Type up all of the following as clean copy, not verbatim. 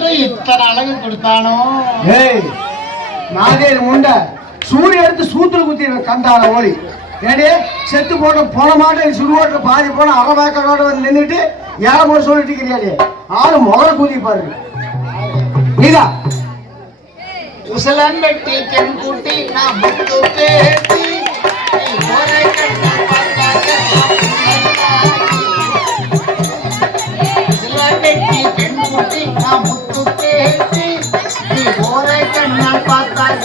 மட்டும் இத்தனை அழகு கொடுத்தானோ? ஏய் நாகேரி முண்டை சூரிய எடுத்து சூத்துல குத்தி கண்டான ஓடி ஏடே செத்து போட்ட போன மாட்டேன் சுடுவோட்ட பாதி போன அறவாக்கோட வந்து நின்றுட்டு ஏழை சொல்லிட்டு இருக்கிறியாடே ஆளு முதல்ல கூதி பாருங்க நீதா உசலன் வெட்டி தென் கூட்டி நான் முத்து பேசி ஒரே கண்ணா பார்த்தாக்க உசலன் வெட்டி தென் கூட்டி நான் முத்து பேசி ஒரே கண்ணா பார்த்தாக்க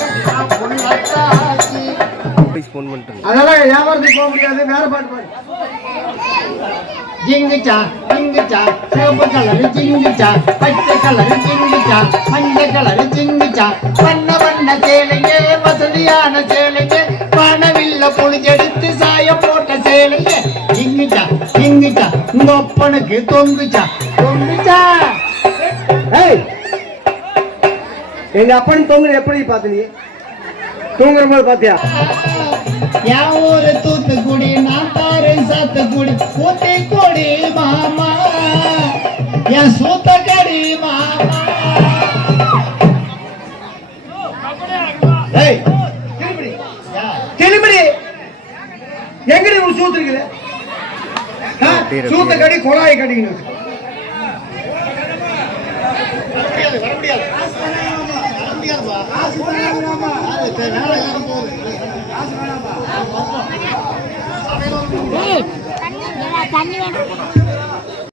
புள்ளத்தாசி. அதெல்லாம் வியாபாரத்துக்கு போக முடியாது வேற பாட்டு பாடு. ஜிங்குச்சா ஜிங்குச்சா சிவப்பு கலர் ஜிங்குச்சா பச்சை கலர் ஜிங்குச்சா மஞ்சள் கலர் ஜிங்குச்சா வண்ண வண்ண சேலைங்க வசதியான சேலைங்க பணவில்ல புளிஞ்செடுத்து சாயம் போட்ட சேலைங்க ஜிங்குச்சா ஜிங்குச்சா உங்க ஒப்பனுக்கு தொங்குச்சா தொங்குச்சா. எங்க அப்பன் தொங்குற எப்படி பாத்து நீ தூங்குற போது பாத்தியா? என் ஊரு தூத்துக்குடி நான் தாரு சாத்துக்குடி ஊத்தி கொடி மாமா என் சூத்தக்கடி மாமா. திரும்பி எங்கடி ஒரு சூத்து இருக்குது சூத்த கடி கொலாய் கடிக்கணும். தண்ணி வேணும்.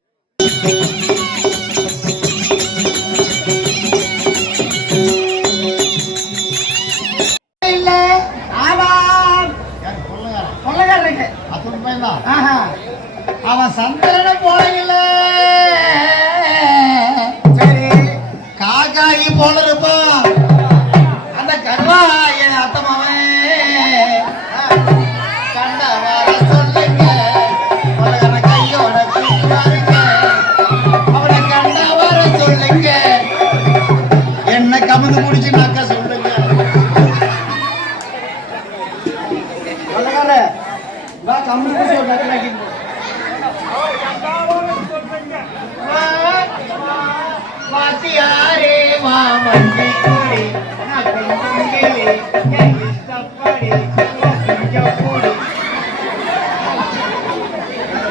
அவன் சந்திரன போல சரி காக்காயி போல இருப்பான் அந்த கருவாய அத்தமாவன் கண்ட வர சொல்லுங்க கையோட கூப்பிடாருங்க அவனை கண்ட வர சொல்லுங்க என்ன கமந்து குடிச்சுனாக்க சொல்லுங்க. வாத்தியாரே மாமஞ்சே கூடி நகங்கேலே இஷ்டப்படி கூடி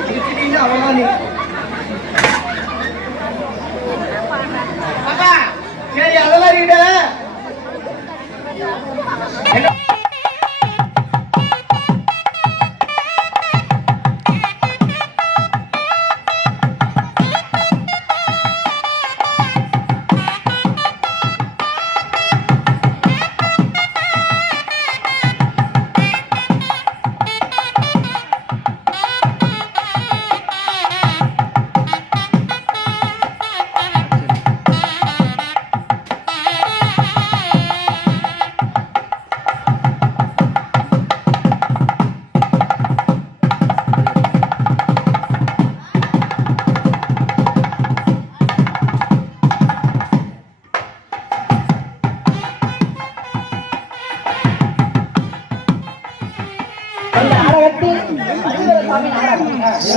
இதுக்கிட்டீங்க அவ்வளவுதான் நீ அப்பா சரி அதெல்லாம் ரீட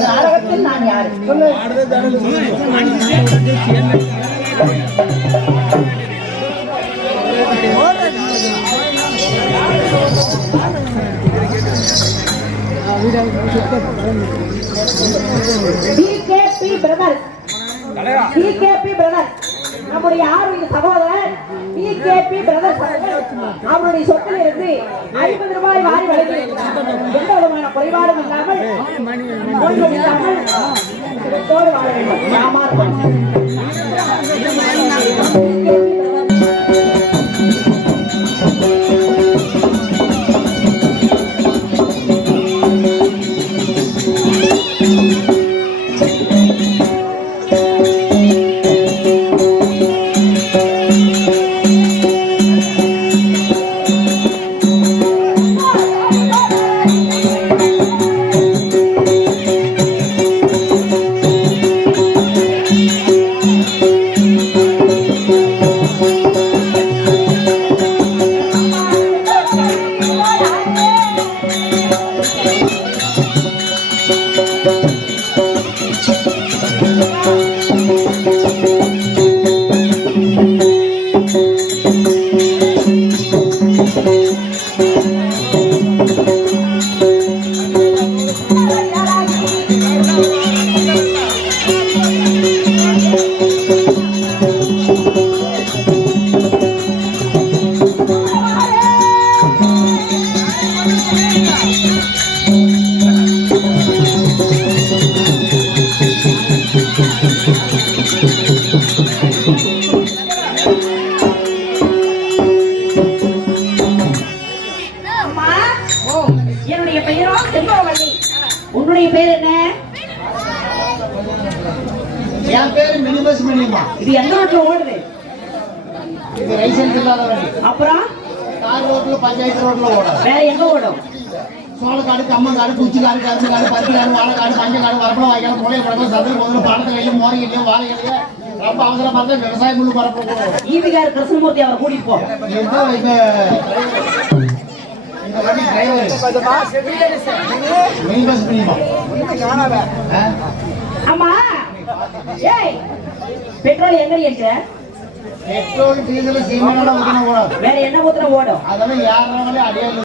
நாடகத்தில் நான் யாரு நம்முடைய ஆர்வீக சகோதரர் பிகேபி பிரதர்ஸ் அவருடைய சொத்தில் இருந்து 50 ரூபாய் வாரி வழங்கியிருக்கிறார். எந்த விதமான குறைபாடும் இல்லாமல் வாழ வேண்டும். செண்பகவல்லி. உன்னுடைய பேர் என்ன? என் பேரு மினி பஸ் மினிமா. இது எந்த ரோட்ல ஓடுது? இது லைசன்ஸ் இல்லாத வண்டி. அப்புறம் தார் ரோட்ல பஞ்சாயத்து ரோட்ல ஓடும். வேற எங்க ஓடும்? சோளக்காடு, கம்மங்காடு, குச்சிக்காடு, கரும்புக்காடு, பருத்திக்காடு, வாழைக்காடு, மஞ்சக்காடு, வரப்படம், வாய்க்காடு, முளைய பழக்கம், சதுர போதில், பாலத்துலையும், மோரையிலையும், வாழையிலையும் ரொம்ப அவசரமா இருந்தா விவசாய முள்ளு பரப்பு. ஈவிகார் கிருஷ்ணமூர்த்தி அவரை கூட்டிட்டு போ. இந்த வண்டி டிரைவர் மினி பஸ் மினிமா. ஆமா, ஏய் பெட்ரோல் எங்க இருக்கு? பெட்ரோல் டீசல் சீமெண்ணெய் ஊத்தினா கூடாது. வேற என்ன ஊத்துன ஓடும்? அதெல்லாம் யாருனாலே அடியாளு